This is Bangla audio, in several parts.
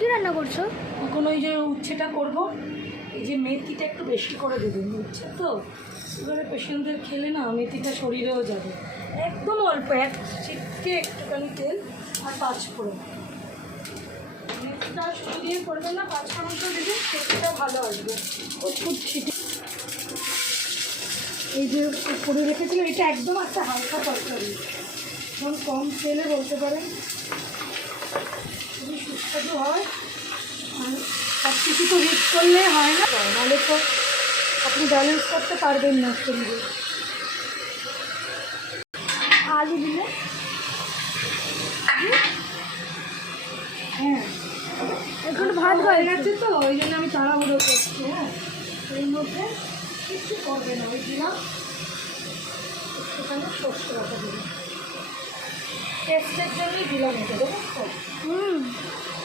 কি রান্না করছো? এখন ওই যে উচ্ছেটা করব। এই যে মেথিটা একটু বেশি করে দেবেন, উচ্ছে তো এবারে পেশেন্টদের খেলে না মেথিটা শরীরেও যাবে। একদম অল্প, এক চিটকে একটুখানি তেল আর 5 ফোড়ন। মেথিটা শুধু দিয়ে করবেন না, 5 ফোড়নটা দেবেন, খেতেটা ভালো আসবে। খুব ছিটে এই যে করে রেখেছিল, এটা একদম একটা হালকা তরকারি, এখন কম তেলে বলতে পারেন, খুবই সুস্বাদু হয়। আর সব কিছু তো রিচ করলে হয় না, নাহলে তো আপনি ব্যালেন্স করতে পারবেন না শরীরে। আলু দিলে হ্যাঁ, এখন ভাত হয়ে গেছে তো ওই জন্য আমি তাড়াহুড়ো করছি। হ্যাঁ, এর মধ্যে কিছু করবে না, ওই দিলাম একটুখানি সর্ষে বাটা দিলাম, টেস্টের জন্যই দিলাম এটা, দেখুন তো।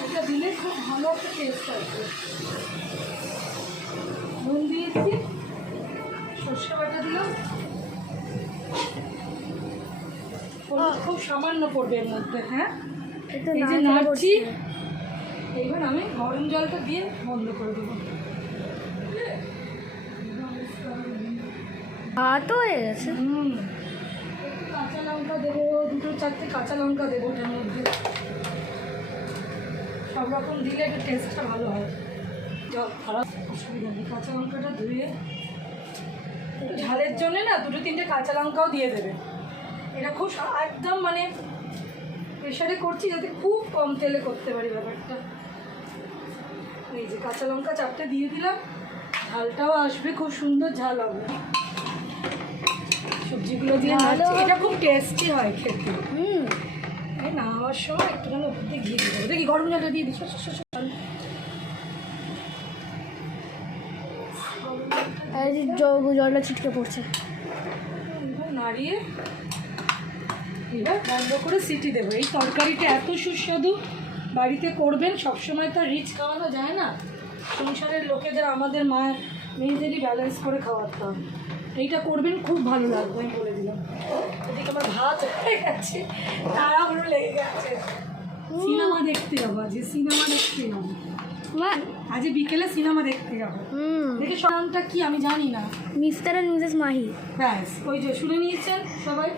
এটা দিলে খুব ভালো একটা টেস্ট আসবে। নুন দিয়েছি, সর্ষে বাটা দিলাম, খুব সামান্য পড়বে এর মধ্যে। হ্যাঁ, এই যে নাড়ছি, এইবার আমি গরম জলটা দিয়ে বন্ধ করে দেবো। ভাত হয়ে গেছে। একটু কাঁচা লঙ্কা দেবো, 2-4টে কাঁচা লঙ্কা দেবো ওটার মধ্যে। সব রকম দিলে একটু টেস্টটা ভালো হয়। জল খারাপ অসুবিধা নেই, কাঁচা লঙ্কাটা ধুয়ে একটু ঝালের জন্য না 2-3টে কাঁচা লঙ্কাও দিয়ে দেবে। এটা খুব একদম মানে প্রেশারে করছি যাতে খুব কম তেলে করতে পারি ব্যাপারটা। এই যে কাঁচা লঙ্কা 4টে দিয়ে দিলাম, ঝালটাও আসবে, খুব সুন্দর ঝাল হবে। সবজিগুলো দিয়ে নাড়ছি, এটা খুব টেস্টি হয় খেতে। এই নামাবার সময় একটুখানি উপর দিয়ে ঘি দিয়ে দেবো। দেখি গরম জলটা দিয়ে দিচ্ছি, জলটা ছিটকে পড়ছে। নাড়িয়ে এবার বন্ধ করে সিটি দেবো। এই তরকারিটা এত সুস্বাদু, বাড়িতে করবেন। সবসময় তো রিচ খাওয়ানো যায় না, সংসারের লোকেদের আমাদের মেয়েদেরই ব্যালেন্স করে খাওয়াতে হবে। এইটা করবেন, খুব ভালো লাগবে, আমি বলে দিলাম। এদিকে আমার ভাত হয়ে গেছে, তাড়াহুড়ো লেগে গেছে। সিনেমা দেখতে যাবো, আজকে সিনেমা দেখতে যাবো, আজ বিকেলে সিনেমা দেখতে যাবো। দেখে নামটা কি আমি জানি না, মিস্টার অ্যান্ড মিসেস মাহি। ব্যাস ওই যে শুনে নিয়েছেন সবাই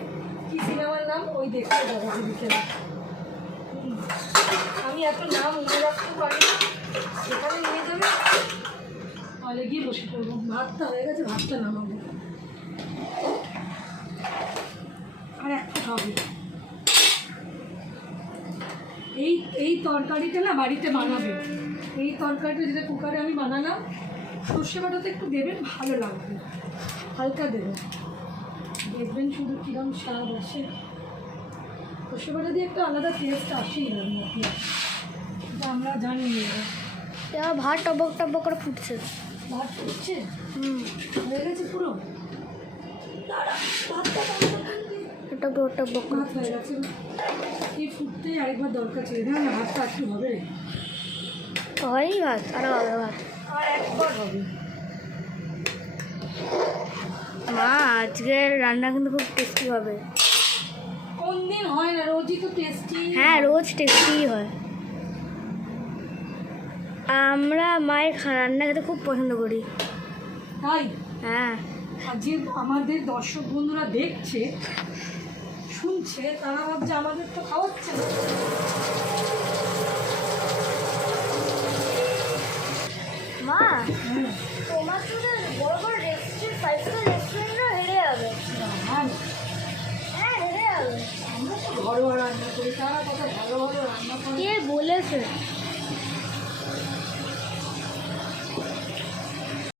কি সিনেমার নাম, ওই দেখতে যাবো আজ বিকেলে। আমি এত নাম মনে রাখতে পারি না, সেখানে নিয়ে যাবে, তাহলে গিয়ে বসে পড়বো। ভাতটা হয়ে গেছে, ভাতটা নামাবো। আর একটা হবে, এই তরকারিটা না বাড়িতে বানাবে। এই তরকারিটা যেটা কুকারে আমি বানালাম, সর্ষে বাটাতে একটু দেবেন, ভালো লাগবে, হালকা দেবেন, দেখবেন শুধু কীরকম স্বাদ আসে। সর্ষে বাটা দিয়ে একটা আলাদা টেস্ট আসেই রান্না, এটা আমরা জানি না। ভাত টবক টবক করে ফুটছে। ভাত ফুটছে, হয়ে গেছে পুরো। টবক টবক ভাত হয়ে গেছে, এই ফুটতেই আরেকবার দরকার ছিল না, ভাতটা একটু হবে, হয়ই ভাত, আরও হবে ভাত, আর একবার হবে। মা আজকের রান্না কিন্তু খুব টেস্টি হবে। কোন দিন হয় না, রোজই তো টেস্টি। হ্যাঁ, রোজ টেস্টিই হয়। আমরা মায়ের রান্না খেতে খুব পছন্দ করি। তাই হ্যাঁ, আর যে আমাদের দর্শক বন্ধুরা দেখছে শুনছে, তারা ভাবছে আমাদের তো খাওয়াচ্ছে না। মা তোমার তো বড় বড় রেস্টুরেন্ট, 5 স্টার রেস্টুরেন্টও হেরে যাবে। হ্যাঁ, হেরে যাবে। আমরা তো ঘরোয়া রান্না করি, তারা কত ভালো ভালো রান্না করে। কে বলেছে?